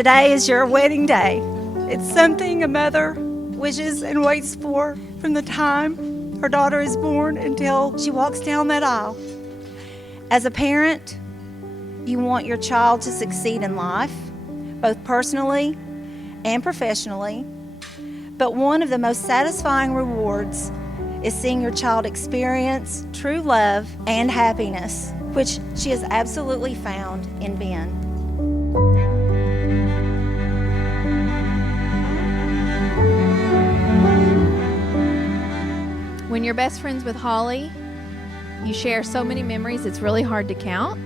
Today is your wedding day. It's something a mother wishes and waits for from the time her daughter is born until she walks down that aisle. As a parent, you want your child to succeed in life, both personally and professionally. But one of the most satisfying rewards is seeing your child experience true love and happiness, which she has absolutely found in Ben. When you're best friends with Holly, you share so many memories it's really hard to count.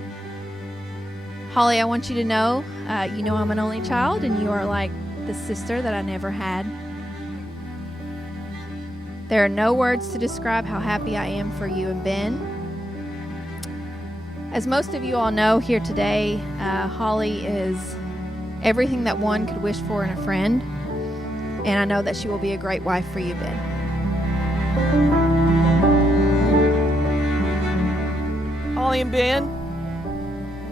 Holly, I want you to know, I'm an only child and you are like the sister that I never had. There are no words to describe how happy I am for you and Ben. As most of you all know here today, Holly is everything that one could wish for in a friend, and I know that she will be a great wife for you, Ben. Hollie and Ben,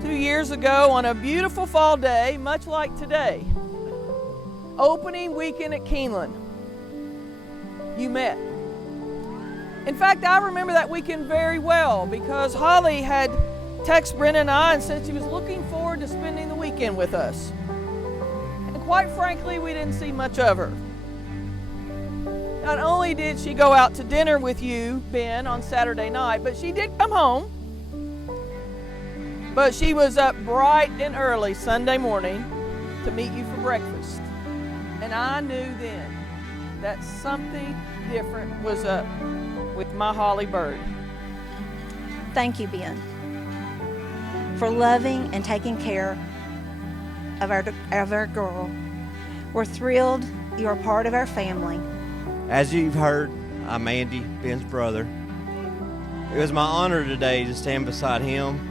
2 years ago on a beautiful fall day, much like today, opening weekend at Keeneland, you met. In fact, I remember that weekend very well because Holly had texted Brenda and I and said she was looking forward to spending the weekend with us. And quite frankly, we didn't see much of her. Not only did she go out to dinner with you, Ben, on Saturday night, but she did come home. But she was up bright and early Sunday morning to meet you for breakfast. And I knew then that something different was up with my Holly Bird. Thank you, Ben, for loving and taking care of our girl. We're thrilled you are part of our family. As you've heard, I'm Andy, Ben's brother. It was my honor today to stand beside him,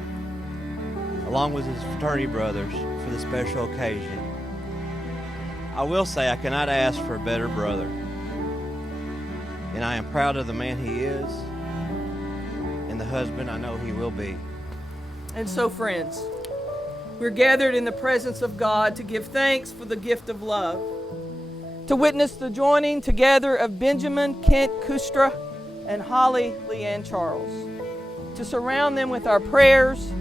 along with his fraternity brothers, for this special occasion. I will say I cannot ask for a better brother, and I am proud of the man he is and the husband I know he will be. And so, friends, we're gathered in the presence of God to give thanks for the gift of love, to witness the joining together of Benjamin Kent Kustra and Holly Leanne Charles, to surround them with our prayers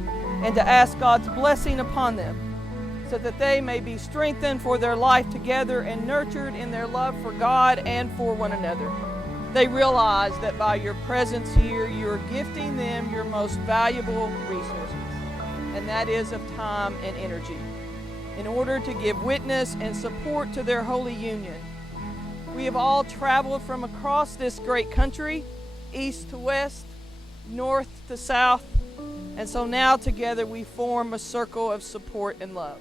and to ask God's blessing upon them so that they may be strengthened for their life together and nurtured in their love for God and for one another. They realize that by your presence here, you're gifting them your most valuable resources, and that is of time and energy, in order to give witness and support to their holy union. We have all traveled from across this great country, east to west, north to south, and so now together we form a circle of support and love.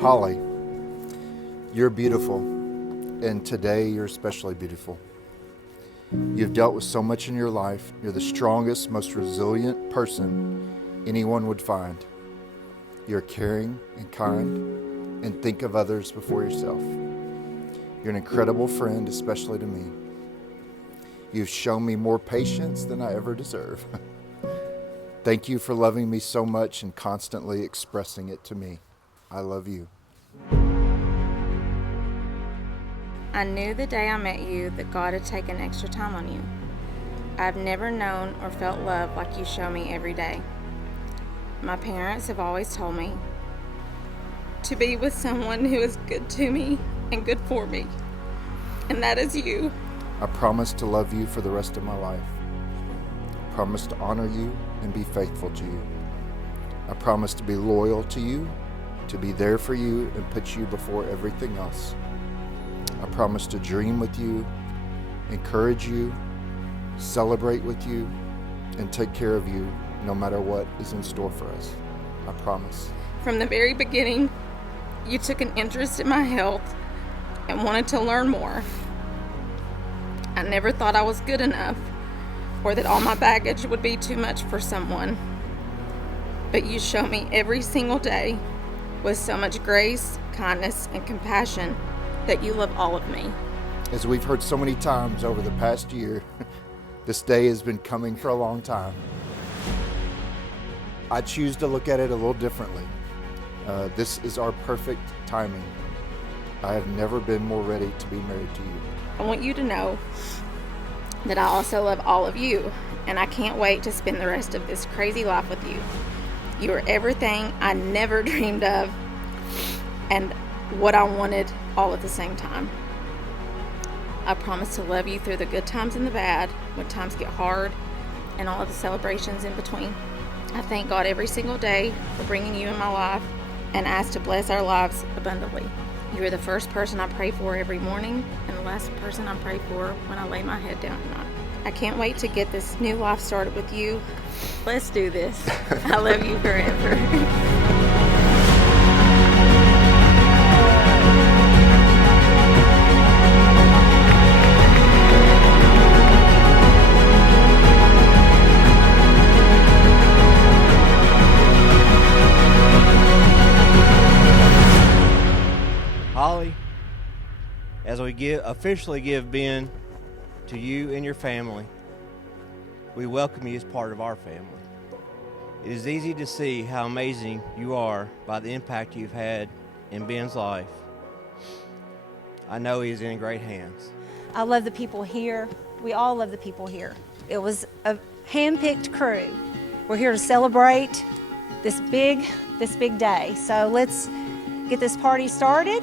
Holly, you're beautiful, and today you're especially beautiful. You've dealt with so much in your life. You're the strongest, most resilient person anyone would find. You're caring and kind, and think of others before yourself. You're an incredible friend, especially to me. You've shown me more patience than I ever deserve. Thank you for loving me so much and constantly expressing it to me. I love you. I knew the day I met you that God had taken extra time on you. I've never known or felt love like you show me every day. My parents have always told me to be with someone who is good to me and good for me, and that is you. I promise to love you for the rest of my life. I promise to honor you and be faithful to you. I promise to be loyal to you, to be there for you and put you before everything else. I promise to dream with you, encourage you, celebrate with you, and take care of you no matter what is in store for us. I promise. From the very beginning, you took an interest in my health and wanted to learn more. I never thought I was good enough or that all my baggage would be too much for someone. But you show me every single day with so much grace, kindness, and compassion that you love all of me. As we've heard so many times over the past year, this day has been coming for a long time. I choose to look at it a little differently. This is our perfect timing. I have never been more ready to be married to you. I want you to know that I also love all of you, and I can't wait to spend the rest of this crazy life with you. You are everything I never dreamed of and what I wanted all at the same time. I promise to love you through the good times and the bad, when times get hard, and all of the celebrations in between. I thank God every single day for bringing you in my life and ask to bless our lives abundantly. You are the first person I pray for every morning and the last person I pray for when I lay my head down at night. I can't wait to get this new life started with you. Let's do this. I love you forever. Holly, as we officially give Ben to you and your family, we welcome you as part of our family. It is easy to see how amazing you are by the impact you've had in Ben's life. I know he's in great hands. I love the people here. We all love the people here. It was a hand-picked crew. We're here to celebrate this big day. So let's get this party started.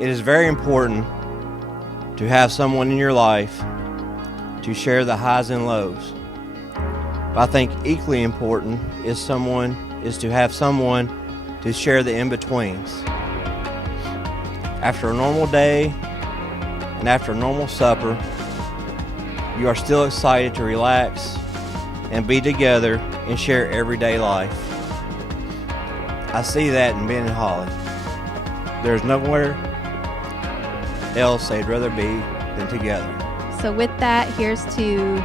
It is very important to have someone in your life to share the highs and lows. But I think equally important is to have someone to share the in-betweens. After a normal day and after a normal supper, you are still excited to relax and be together and share everyday life. I see that in Ben and Holly. There's nowhere else they'd rather be than together. So with that, here's to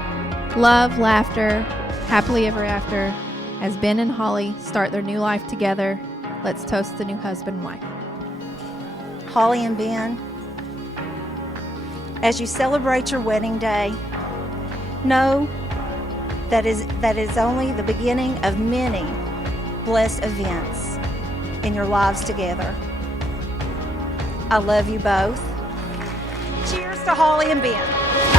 love, laughter, happily ever after, as Ben and Holly start their new life together. Let's toast the new husband and wife. Holly and Ben, as you celebrate your wedding day, know that is only the beginning of many blessed events in your lives together. I love you both. Cheers to Holly and Ben.